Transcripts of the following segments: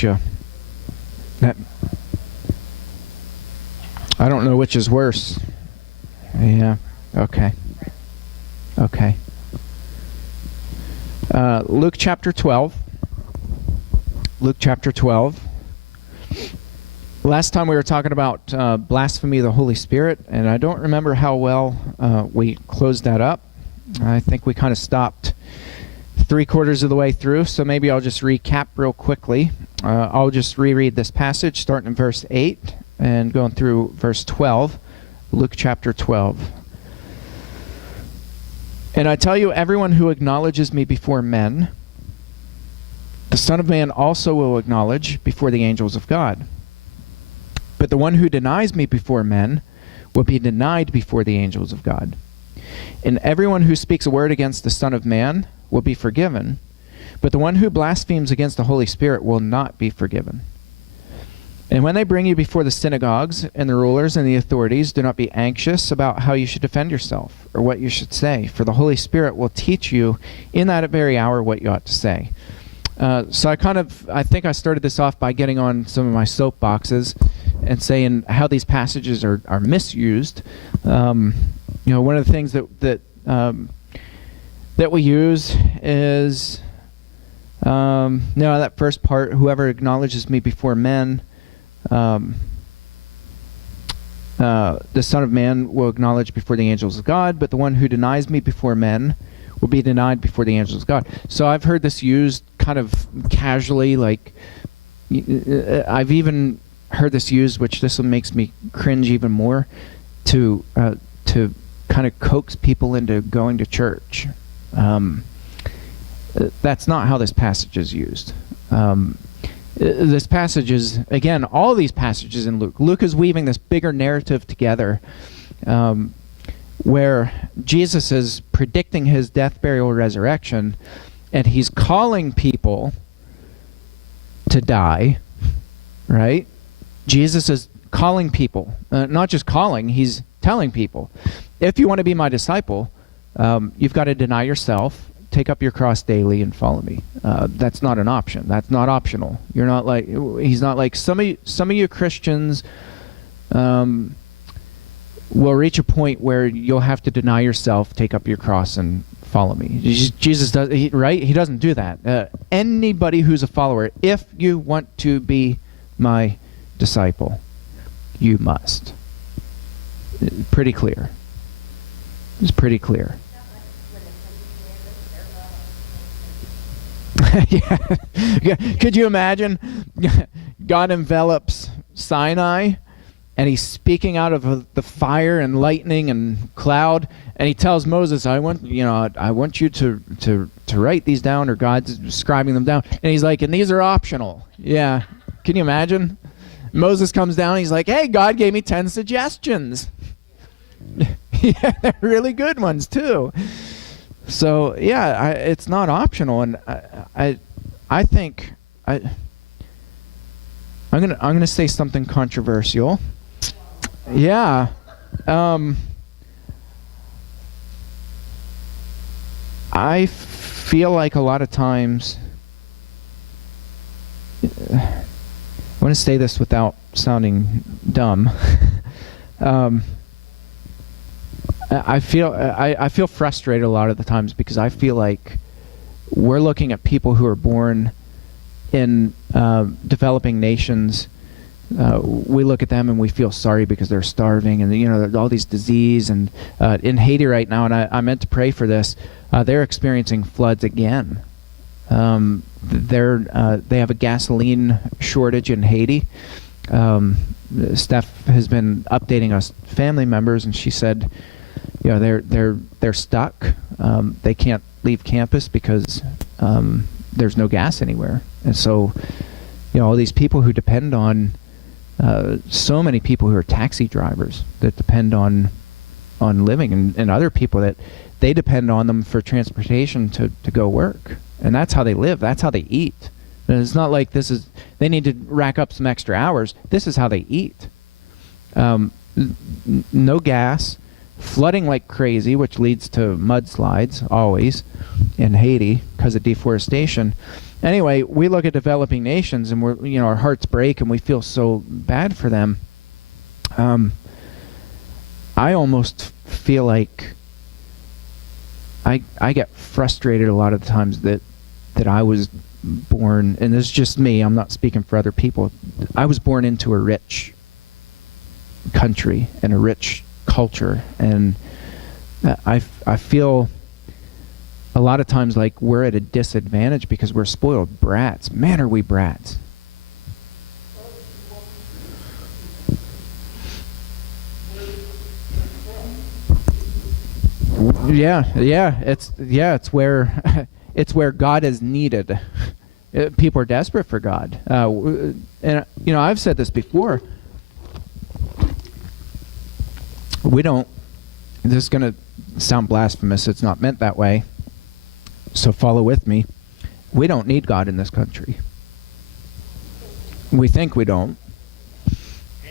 Gotcha. I don't know which is worse. Yeah. Okay. Okay. Luke chapter 12. Luke chapter 12. Last time we were talking about blasphemy of the Holy Spirit, and I don't remember how well we closed that up. I think we kind of stopped 3/4 of the way through, so maybe I'll just recap real quickly. I'll just reread this passage starting in verse 8 and going through verse 12, Luke chapter 12. And I tell you, everyone who acknowledges me before men, the Son of Man also will acknowledge before the angels of God. But the one who denies me before men will be denied before the angels of God. And everyone who speaks a word against the Son of Man will be forgiven, but the one who blasphemes against the Holy Spirit will not be forgiven. And when they bring you before the synagogues and the rulers and the authorities, do not be anxious about how you should defend yourself or what you should say, for the Holy Spirit will teach you in that very hour what you ought to say. So I think I started this off by getting on some of my soapboxes and saying how these passages are misused. One of the things that we use is that first part, whoever acknowledges me before men, the Son of Man will acknowledge before the angels of God, but the one who denies me before men will be denied before the angels of God. So I've heard this used kind of casually, like I've even heard this used, which this one makes me cringe even more, to kind of coax people into going to church. That's not how this passage is used. This passage is, again, all these passages in Luke. Luke is weaving this bigger narrative together where Jesus is predicting his death, burial, resurrection, and he's calling people to die, right? Jesus is calling people, not just calling, he's telling people, if you want to be my disciple, you've got to deny yourself, take up your cross daily, and follow me. That's not an option. That's not optional. You're not like, he's not like, some of you Christians will reach a point where you'll have to deny yourself, take up your cross, and follow me. Jesus does, right? He doesn't do that. Anybody who's a follower, if you want to be my disciple, you must. Pretty clear. It's pretty clear. Yeah. Could you imagine? God envelops Sinai, and he's speaking out of the fire and lightning and cloud, and he tells Moses, I want you to write these down, or God's scribing them down. And he's like, and these are optional. Yeah. Can you imagine? Moses comes down, and he's like, hey, God gave me 10 suggestions. Yeah, they're really good ones too. So yeah, it's not optional, and I think I'm gonna say something controversial. Yeah, I feel like a lot of times. I want to say this without sounding dumb. I feel frustrated a lot of the times because I feel like we're looking at people who are born in developing nations. We look at them and we feel sorry because they're starving, and all these disease. And in Haiti right now, and I meant to pray for this, they're experiencing floods again. They have a gasoline shortage in Haiti. Steph has been updating us family members, and she said, they're stuck. They can't leave campus because there's no gas anywhere. And so, all these people who depend on, so many people who are taxi drivers that depend on living, and other people that they depend on them for transportation to go work. And that's how they live. That's how they eat. And it's not like they need to rack up some extra hours. This is how they eat. No gas, flooding like crazy, which leads to mudslides always in Haiti because of deforestation. Anyway, we look at developing nations and our hearts break and we feel so bad for them. I almost feel like I get frustrated a lot of the times that I was born, and this is just me, I'm not speaking for other people. I was born into a rich country and a rich culture, and I feel a lot of times like we're at a disadvantage because we're spoiled brats. Man, are we brats. It's where it's where God is needed. People are desperate for God, and I've said this before. We don't. This is going to sound blasphemous. It's not meant that way. So follow with me. We don't need God in this country. We think we don't,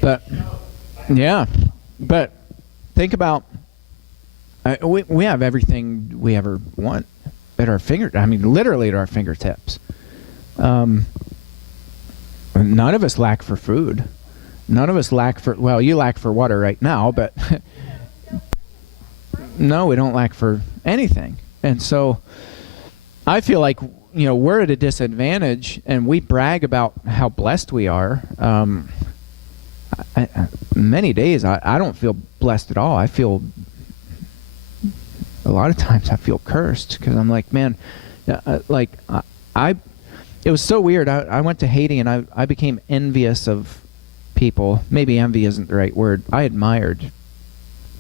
but but think about. We have everything we ever want at our literally at our fingertips. None of us lack for food. None of us lack for, well, you lack for water right now, but no, we don't lack for anything. And so I feel like, we're at a disadvantage and we brag about how blessed we are. Many days I don't feel blessed at all. I feel a lot of times I feel cursed because I'm like, man, it was so weird. I went to Haiti and I became envious of people. Maybe envy isn't the right word. I admired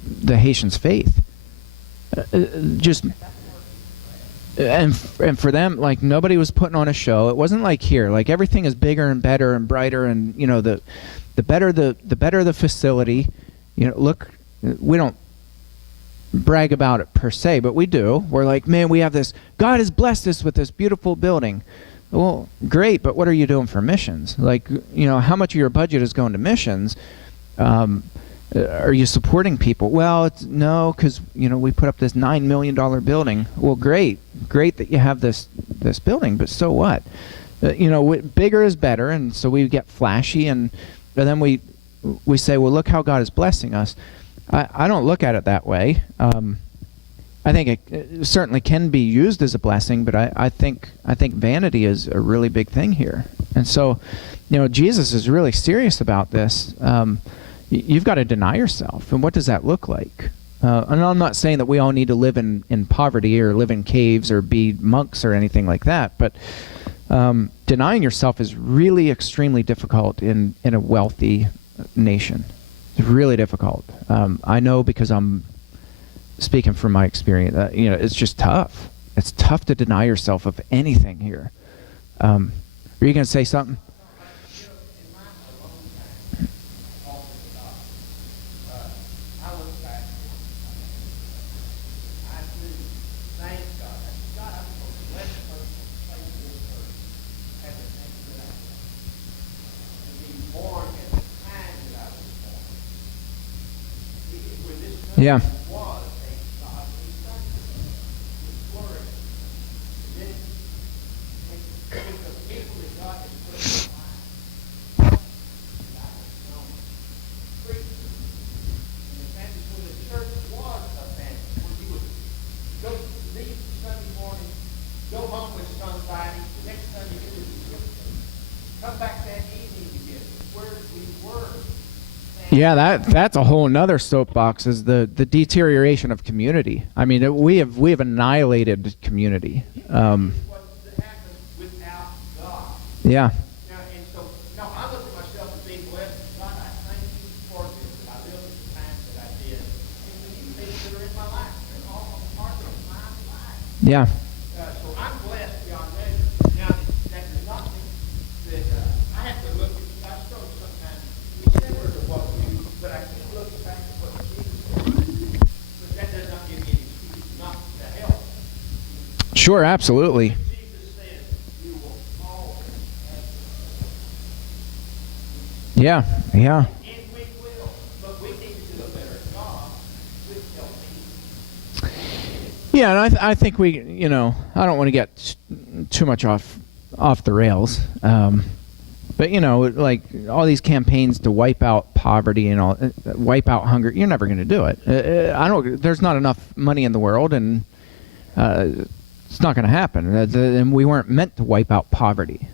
the Haitians' faith. And for them, like, nobody was putting on a show. It wasn't like here. Like, everything is bigger and better and brighter, and the better the facility. Look, we don't brag about it per se, but we do. We're like, man, we have this. God has blessed us with this beautiful building. Well, great, but what are you doing for missions? Like, how much of your budget is going to missions? Are you supporting people? Well, no, because we put up this $9 million building. Well, great that you have this building, but so what? Bigger is better, and so we get flashy, and then we say, well, look how God is blessing us. I don't look at it that way. I think it certainly can be used as a blessing, but I think vanity is a really big thing here. And so, Jesus is really serious about this. You've got to deny yourself. And what does that look like? And I'm not saying that we all need to live in poverty or live in caves or be monks or anything like that, but denying yourself is really extremely difficult in a wealthy nation. It's really difficult. I know because I'm speaking from my experience. It's just tough. It's tough to deny yourself of anything here. Are you going to say something? Yeah. Yeah, that's a whole nother soapbox, is the deterioration of community. I mean, we have annihilated community. Yeah. Yeah. So I'm blessed beyond measure. Now, that does not mean that I have to look at, I struggle sometimes, similar to what we do, but I keep looking back at what Jesus did. But that does not give me an excuse not to help. Sure, absolutely. Jesus said, you will always have to. Yeah, yeah. And we will, but we need to do a better job with helping. Yeah, and I think we, I don't want to get too much off off the rails. But like all these campaigns to wipe out poverty and all, wipe out hunger, you're never going to do it. There's not enough money in the world, and it's not going to happen. And we weren't meant to wipe out poverty.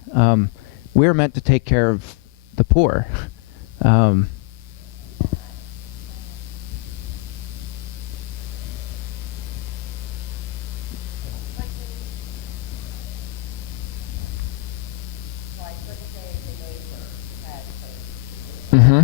We were meant to take care of the poor. Mm-hmm.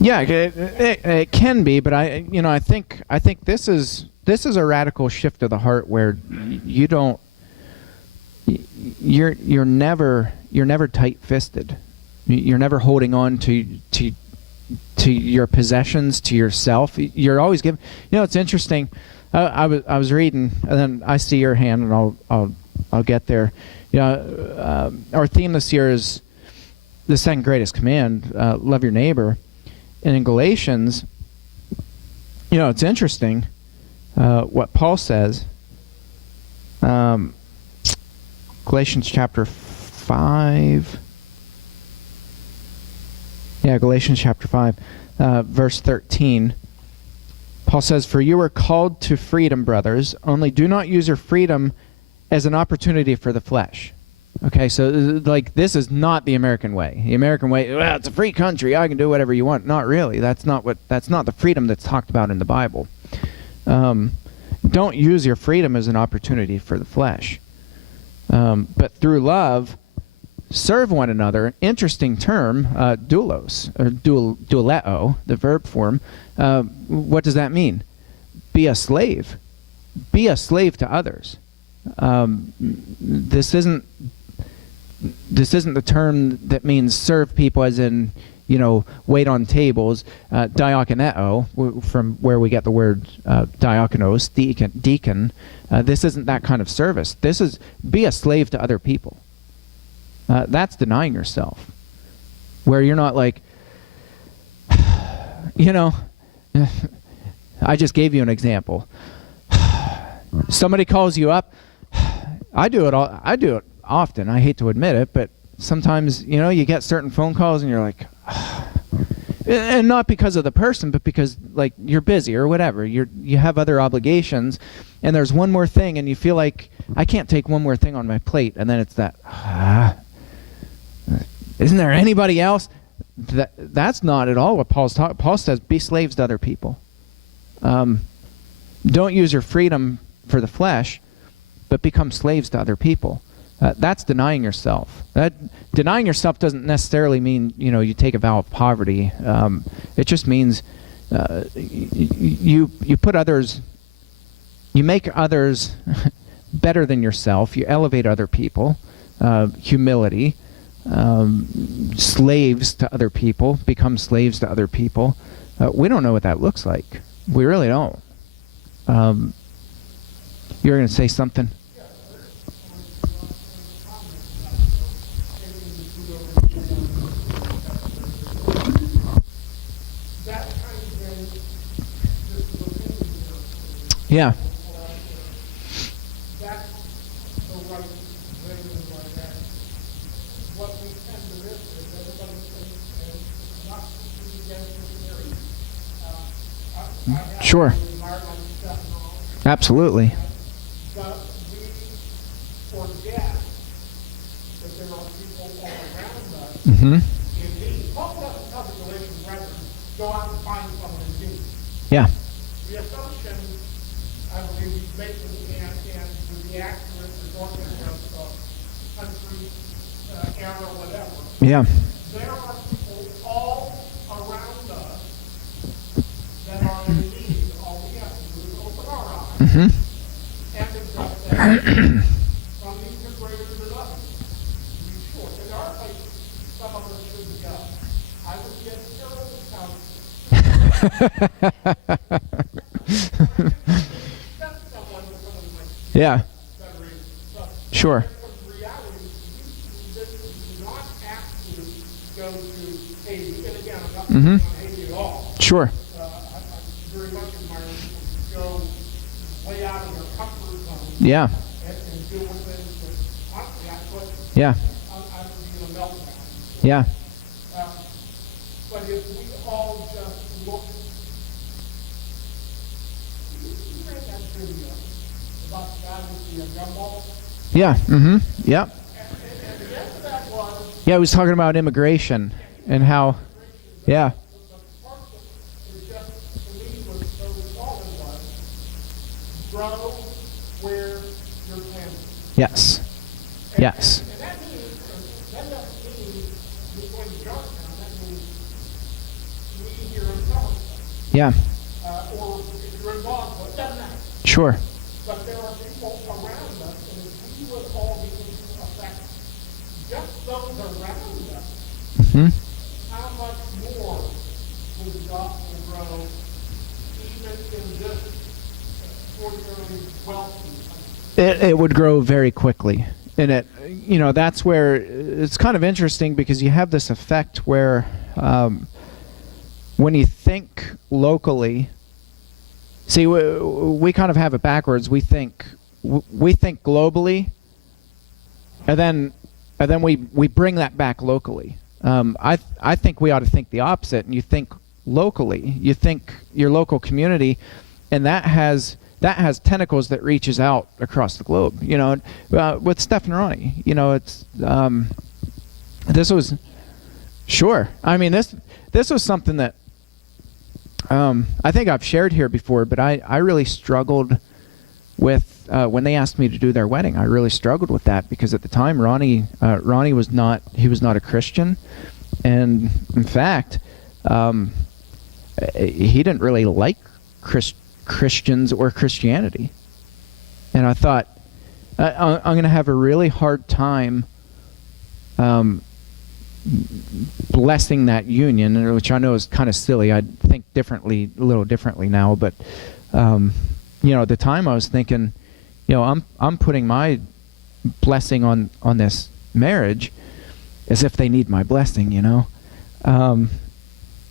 Yeah, it can be, but I think this is a radical shift of the heart where you're never tight-fisted. You're never holding on to your possessions, to yourself. You're always giving. It's interesting. I was reading, and then I see your hand, and I'll get there. Our theme this year is the second greatest command: love your neighbor. And in Galatians, it's interesting what Paul says. Galatians chapter 5. Yeah, Galatians chapter 5, verse 13. Paul says, "For you are called to freedom, brothers, only do not use your freedom as an opportunity for the flesh." Okay, so like this is not the American way. The American way, well, it's a free country, I can do whatever you want. Not really. That's not the freedom that's talked about in the Bible. Don't use your freedom as an opportunity for the flesh. But through love, serve one another. Interesting term, doulos, or douleo, the verb form. What does that mean? Be a slave. Be a slave to others. This isn't the term that means serve people as in, wait on tables. Diakoneo, from where we get the word diakonos, deacon. This isn't that kind of service. This is be a slave to other people. That's denying yourself. Where you're not like, I just gave you an example. Somebody calls you up. I do it often. I hate to admit it, but sometimes, you get certain phone calls and you're like, and not because of the person, but because like you're busy or whatever. You have other obligations, and there's one more thing, and you feel like I can't take one more thing on my plate, and then it's that. Isn't there anybody else? That's not at all what Paul's talking. Paul says, be slaves to other people. Don't use your freedom for the flesh, but become slaves to other people. That's denying yourself. Denying yourself doesn't necessarily mean you take a vow of poverty. It just means you put others, you make others better than yourself. You elevate other people. Humility. Slaves to other people, become slaves to other people. We don't know what that looks like. We really don't. You're going to say something? Yeah. Sure. Absolutely. But we forget that there are people all around us. Mm-hmm. Indeed. Paul doesn't tell the Galatian brethren, go out and find someone in need. Yeah. The assumption, I believe, he's making, and with the accurate resorting of country, era, whatever. Yeah. There are people all around us that are in need. All we have to do is open our eyes. Mm-hmm. And address them. Some needs are greater than others. To be sure. And there are places some of us shouldn't go. I would get terrible counseling. Yeah. Sure. The reality is we do not actually Mm-hmm. hate it at all. Sure. I'm very much admiring people who go way out of their comfort zone Yeah. and deal with things that, honestly, I put, Yeah. I would be in a meltdown. Yeah. But if we all just look, you read that video about the guy with the gumball? Yeah. Mm-hmm. Yeah. And the end of that was, Yeah, he was talking about immigration and how, yeah. the part that is just, to me, was so solid was, grow where you're planted. Yes. Yes. And that means, that doesn't mean you're going to Georgetown, that means we here in Colorado. Yeah. Or if you're in Boston, it doesn't matter. Sure. But there are people around us, and if we would all begin to affect just those around us, Mm-hmm. how much more would the gospel grow even in this ordinarily wealthy? It would grow very quickly. And that's where it's kind of interesting, because you have this effect where when you think locally, see, we kind of have it backwards. We think globally, and then we bring that back locally. I think we ought to think the opposite, and you think locally. You think your local community, and that has tentacles that reaches out across the globe. With Steph and Ronnie, it's this was sure. I mean, this was something that I think I've shared here before, but I really struggled with when they asked me to do their wedding. I really struggled with that, because at the time Ronnie was not a Christian, and in fact he didn't really like Christians or Christianity. And I thought, I'm going to have a really hard time blessing that union, which I know is kind of silly. I think a little differently now, but at the time I was thinking, I'm putting my blessing on this marriage as if they need my blessing,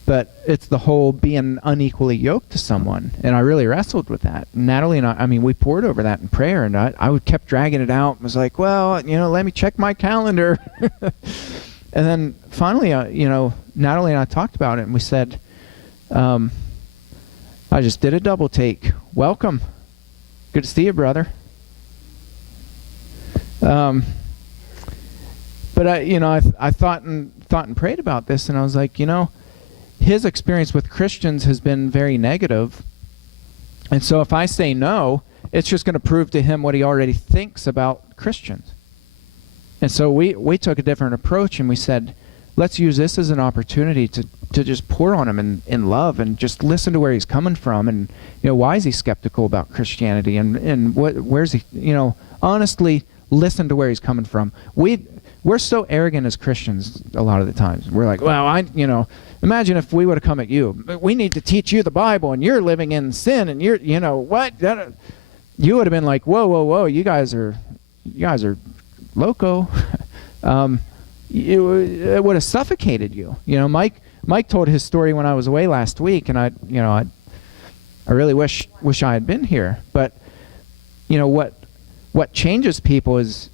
but it's the whole being unequally yoked to someone, and I really wrestled with that. Natalie and I mean, we poured over that in prayer, and I kept dragging it out. I was like, well, let me check my calendar. And then finally, Natalie and I talked about it, and we said, I just did a double take. Welcome. Good to see you, brother. But I thought and prayed about this, and I was like, his experience with Christians has been very negative. And so if I say no, it's just going to prove to him what he already thinks about Christians. And so we took a different approach, and we said, let's use this as an opportunity to just pour on him in love, and just listen to where he's coming from, and why is he skeptical about Christianity, and where's he, honestly listen to where he's coming from. We're so arrogant as Christians a lot of the times. We're like, well, imagine if we would have come at you. We need to teach you the Bible, and you're living in sin, and you're, what? You would have been like, whoa, you guys are loco. It would have suffocated you. Mike told his story when I was away last week, and I really wish I had been here. But what changes people is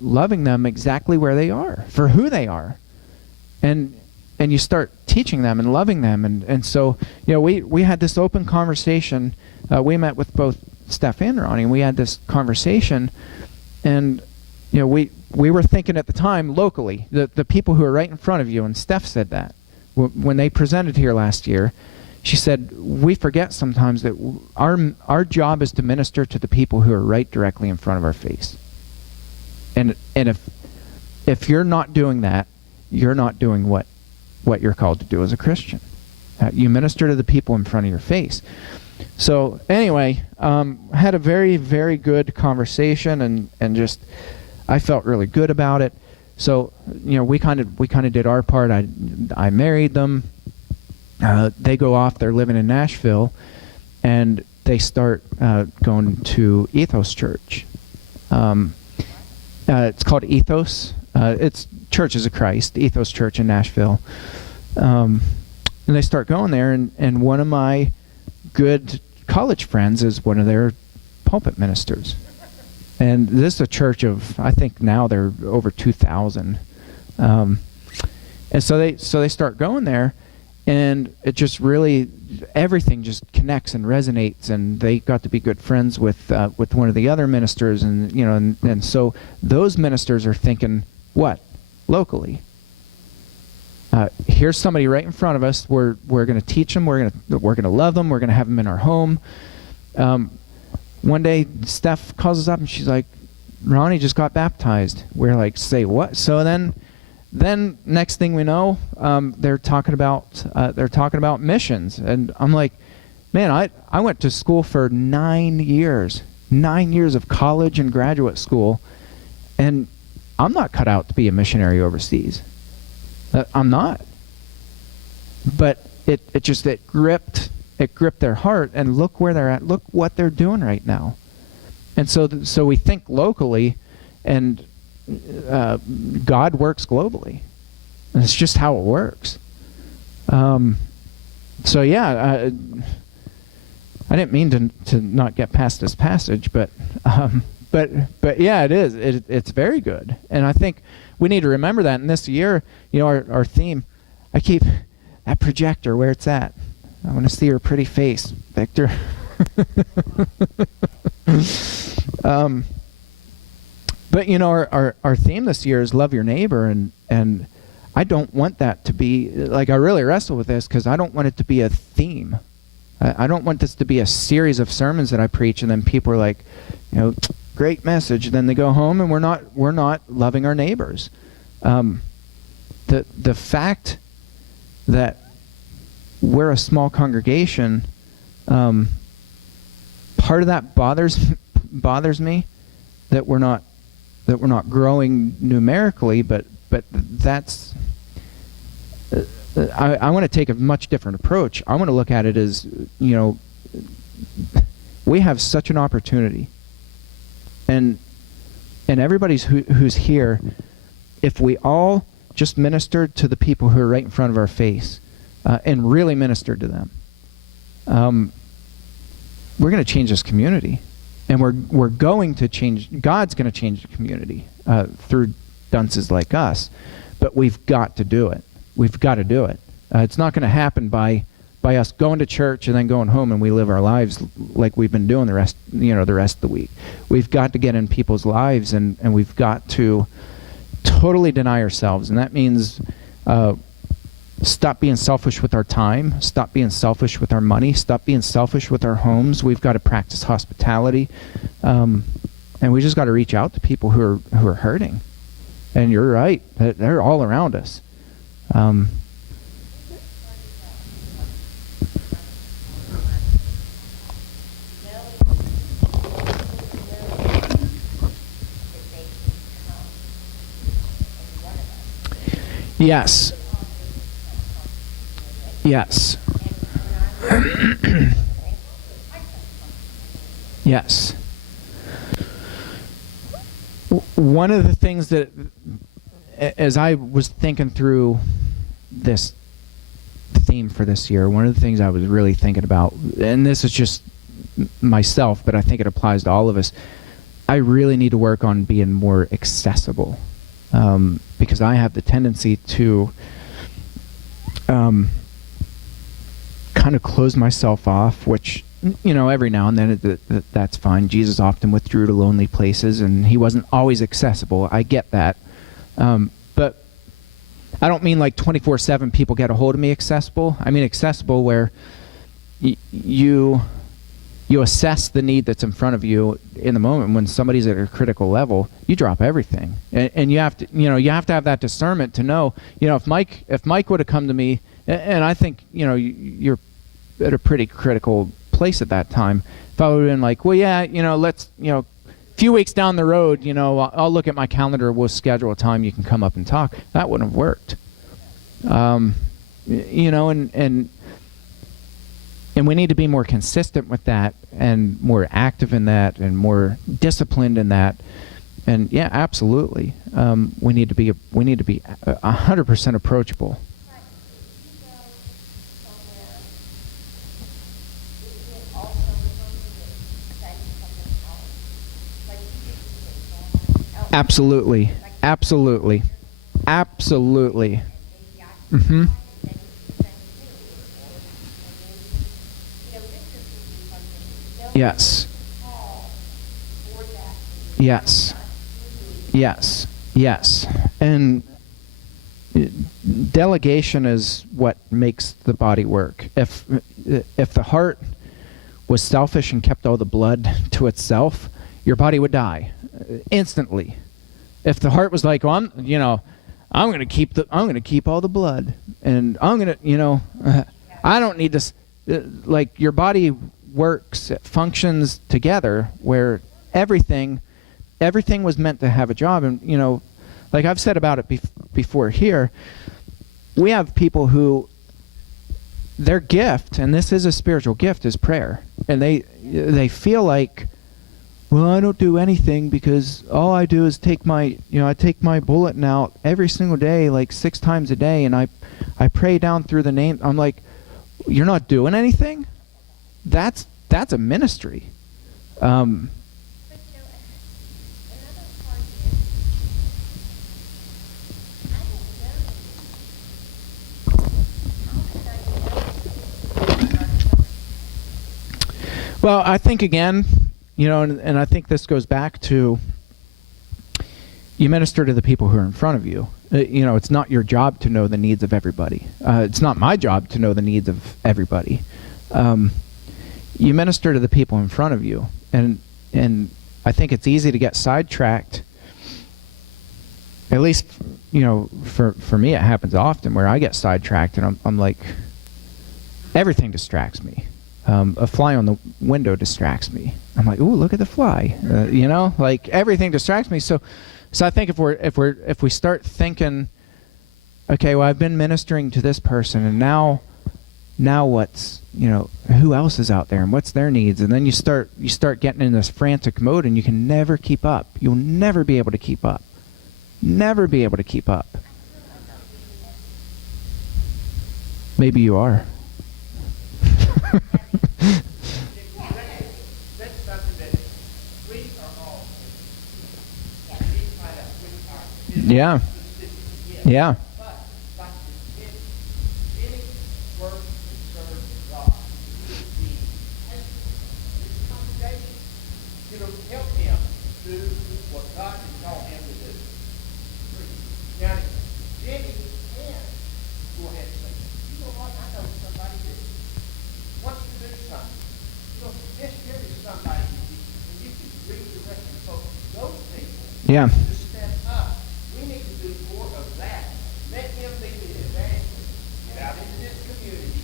loving them exactly where they are, for who they are, and you start teaching them and loving them, and so we had this open conversation. We met with both Steph and Ronnie, and we had this conversation, and we were thinking at the time locally, the people who are right in front of you, and Steph said that when they presented here last year. She said, we forget sometimes that our job is to minister to the people who are right directly in front of our face. And if you're not doing that, you're not doing what you're called to do as a Christian. You minister to the people in front of your face. So anyway, had a very, very good conversation, and just I felt really good about it. So we kind of did our part. I married them. They go off. They're living in Nashville, and they start going to Ethos Church. It's called Ethos. It's Churches of Christ, Ethos Church in Nashville. And they start going there, and one of my good college friends is one of their pulpit ministers. And this is a church of, I think now they're over 2,000. And so they start going there, and it just really, everything just connects and resonates, and they got to be good friends with one of the other ministers, and and so those ministers are thinking, what? Locally. Here's somebody right in front of us. We're going to teach them. We're going to love them. We're going to have them in our home. One day, Steph calls us up and she's like, "Ronnie just got baptized." We're like, "Say what?" So then next thing we know, they're talking about missions, and I'm like, "Man, I went to school for 9 years of college and graduate school, and I'm not cut out to be a missionary overseas." I'm not. But it gripped their heart, and look where they're at. Look what they're doing right now. And so we think locally, and God works globally. And it's just how it works. So yeah, I didn't mean to not get past this passage, but yeah, it is. It's very good, and I think we need to remember that in this year. Our theme, I keep that projector where it's at. I want to see her pretty face, Victor. But our theme this year is love your neighbor, and I don't want that to be like, I really wrestle with this because I don't want it to be a theme. I don't want this to be a series of sermons that I preach and then people are like, great message. Then they go home and we're not loving our neighbors. The fact that we're a small congregation, part of that bothers me, that we're not growing numerically, but that's I want to take a much different approach. I want to look at it as, we have such an opportunity, and everybody who's here, if we all just ministered to the people who are right in front of our face, and really ministered to them, we're going to change this community, and we're going to change. God's going to change the community through dunces like us, but we've got to do it. We've got to do it. It's not going to happen by us going to church and then going home and we live our lives like we've been doing the rest of the week. We've got to get in people's lives, and we've got to totally deny ourselves, and that means stop being selfish with our time, stop being selfish with our money, stop being selfish with our homes. We've got to practice hospitality, and we just got to reach out to people who are hurting. And you're right, they're all around us. Yes. Yes. Yes. One of the things that, as I was thinking through this theme for this year, one of the things I was really thinking about, and this is just myself, but I think it applies to all of us, I really need to work on being more accessible, because I have the tendency to kind of close myself off, which, every now and then that's fine. Jesus often withdrew to lonely places, and he wasn't always accessible. I get that. But I don't mean like 24/7 people get a hold of me accessible. I mean accessible where you assess the need that's in front of you in the moment. When somebody's at a critical level, you drop everything, and you have to have that discernment to know, if Mike would have come to me, and I think you're at a pretty critical place at that time. If I would have been like, well, yeah, let's, a few weeks down the road, I'll look at my calendar, we'll schedule a time you can come up and talk. That wouldn't have worked. And we need to be more consistent with that, and more active in that, and more disciplined in that. And yeah, absolutely, we need to be 100% approachable. Absolutely. Absolutely. Absolutely. Mm-hmm. Yes. Yes. Yes. Yes. And delegation is what makes the body work. If the heart was selfish and kept all the blood to itself, your body would die instantly. If the heart was like, well, I'm going to keep all the blood, and I'm going to, I don't need this. Like, your body works, it functions together, where everything was meant to have a job. And like I've said about it before here, we have people who their gift, and this is a spiritual gift, is prayer, and they feel like, well, I don't do anything because all I do is I take my bulletin out every single day, like 6 times a day, and I pray down through the name. I'm like, you're not doing anything? That's a ministry. Well, I think again, and I think this goes back to, you minister to the people who are in front of you. It's not your job to know the needs of everybody. It's not my job to know the needs of everybody. You minister to the people in front of you, and I think it's easy to get sidetracked. At least, for me, it happens often where I get sidetracked, and I'm like, everything distracts me. A fly on the window distracts me. I'm like, ooh, look at the fly. Like everything distracts me. So I think if we start thinking, okay, well, I've been ministering to this person, and now what's, who else is out there and what's their needs? And then you start getting in this frantic mode, and you can never keep up. You'll never be able to keep up. Never be able to keep up. Maybe you are. That's something that we are all we find out which are Yeah. Yeah. But like any work that serves God, this congregation, help him do what God has called him to do. Now, Jimmy can go ahead and say, you know what, I know somebody that wants to do something. Just give me somebody, and you can redirect and focus those people Yeah. to step up. We need to do more of that. Let him be the evangelist. Get out into this community,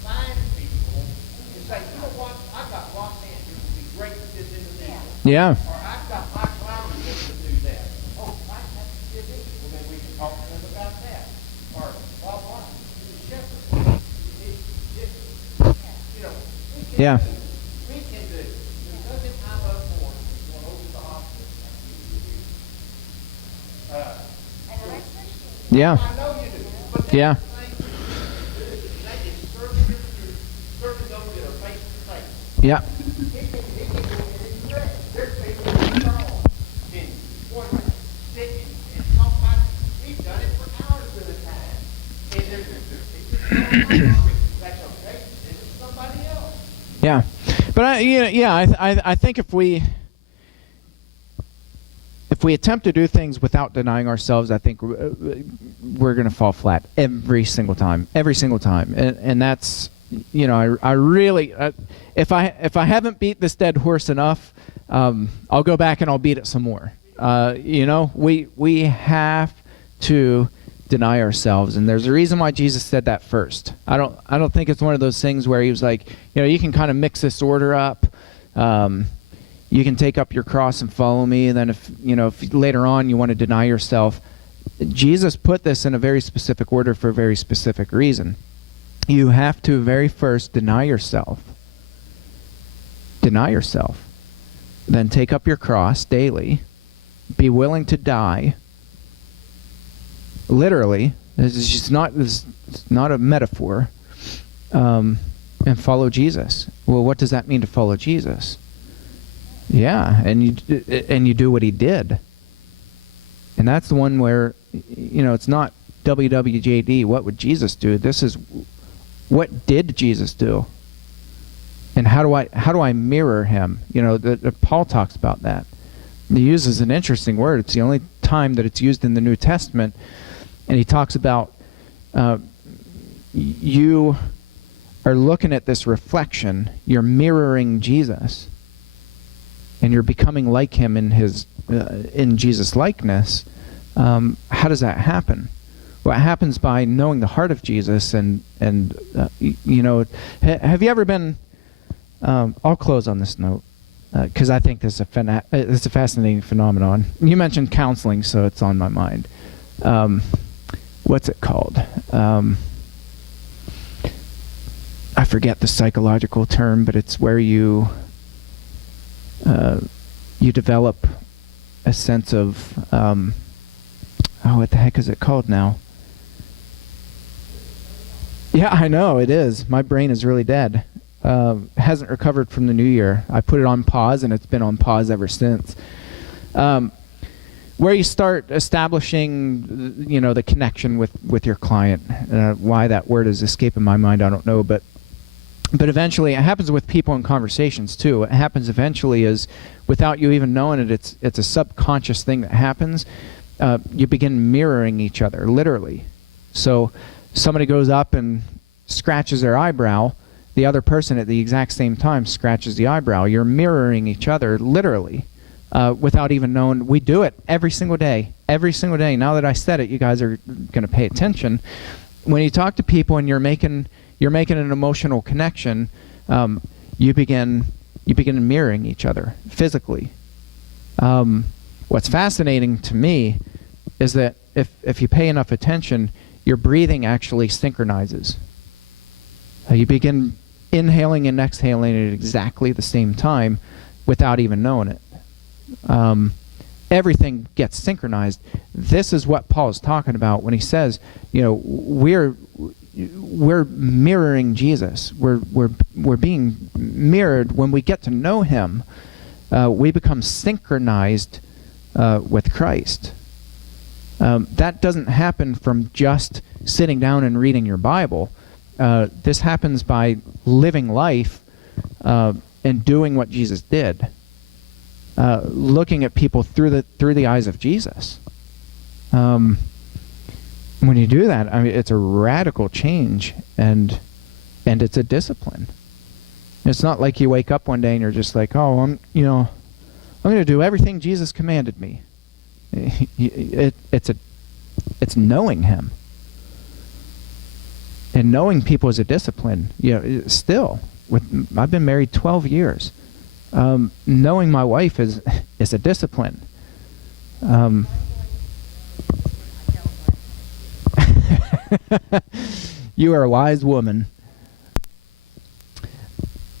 find people, and say, you know what, I've got Roxanne who would be great with this individual. Yeah. Or I've got Mike Lowry who to do that. Oh, Mike, that's a good thing. Well, then we can talk to him about that. Or Bob Watson, he's a shepherd. Yeah. We can do. There's nothing I love more than going over to the hospital. Yeah. I know you do. But that's Yeah. the thing that is serving those that are face to face. Yeah. He can go in and pray. There's people who are on and boy, sit and talk about it. We've done it for hours at a time. And that's okay. This is somebody else. Yeah. But I think if we attempt to do things without denying ourselves, I think we're going to fall flat every single time. And that's, I really, if I haven't beat this dead horse enough, I'll go back and I'll beat it some more. We have to deny ourselves, and there's a reason why Jesus said that first. I don't think it's one of those things where he was like, you can kind of mix this order up. You can take up your cross and follow me, and then if later on you want to deny yourself, Jesus put this in a very specific order for a very specific reason. You have to very first deny yourself. Deny yourself. Then take up your cross daily. Be willing to die. Literally, this is not a metaphor. And follow Jesus. Well, what does that mean to follow Jesus? Yeah, and you do what he did. And that's the one where, it's not WWJD, what would Jesus do? This is, what did Jesus do? And how do I mirror him? Paul talks about that. He uses an interesting word. It's the only time that it's used in the New Testament. And he talks about you are looking at this reflection. You're mirroring Jesus. And you're becoming like him in Jesus' likeness. How does that happen? Well, it happens by knowing the heart of Jesus. And have you ever been... I'll close on this note because I think this is it's a fascinating phenomenon. You mentioned counseling, so it's on my mind. What's it called? I forget the psychological term, but it's where you develop a sense of what the heck is it called now? Yeah, I know it is. My brain is really dead. Hasn't recovered from the new year. I put it on pause, and it's been on pause ever since. Where you start establishing, the connection with your client. Why that word is escaping my mind, I don't know. But eventually, it happens with people in conversations too. It happens eventually is, without you even knowing it, it's a subconscious thing that happens. You begin mirroring each other, literally. So somebody goes up and scratches their eyebrow. The other person at the exact same time scratches the eyebrow. You're mirroring each other, literally, without even knowing. We do it every single day. Every single day. Now that I said it, you guys are going to pay attention. When you talk to people and you're making an emotional connection, you begin mirroring each other physically. What's fascinating to me is that if you pay enough attention, your breathing actually synchronizes. You begin inhaling and exhaling at exactly the same time without even knowing it. Everything gets synchronized. This is what Paul is talking about when he says, we're mirroring Jesus. We're being mirrored. When we get to know him, we become synchronized with Christ. That doesn't happen from just sitting down and reading your Bible. This happens by living life and doing what Jesus did, looking at people through the eyes of Jesus. When you do that, it's a radical change, and it's a discipline. It's not like you wake up one day and you're just like, oh, I'm going to do everything Jesus commanded me. It's knowing him. And knowing people is a discipline. Still, I've been married 12 years. Knowing my wife is a discipline. You are a wise woman.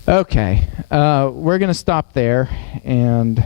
Okay, we're going to stop there, and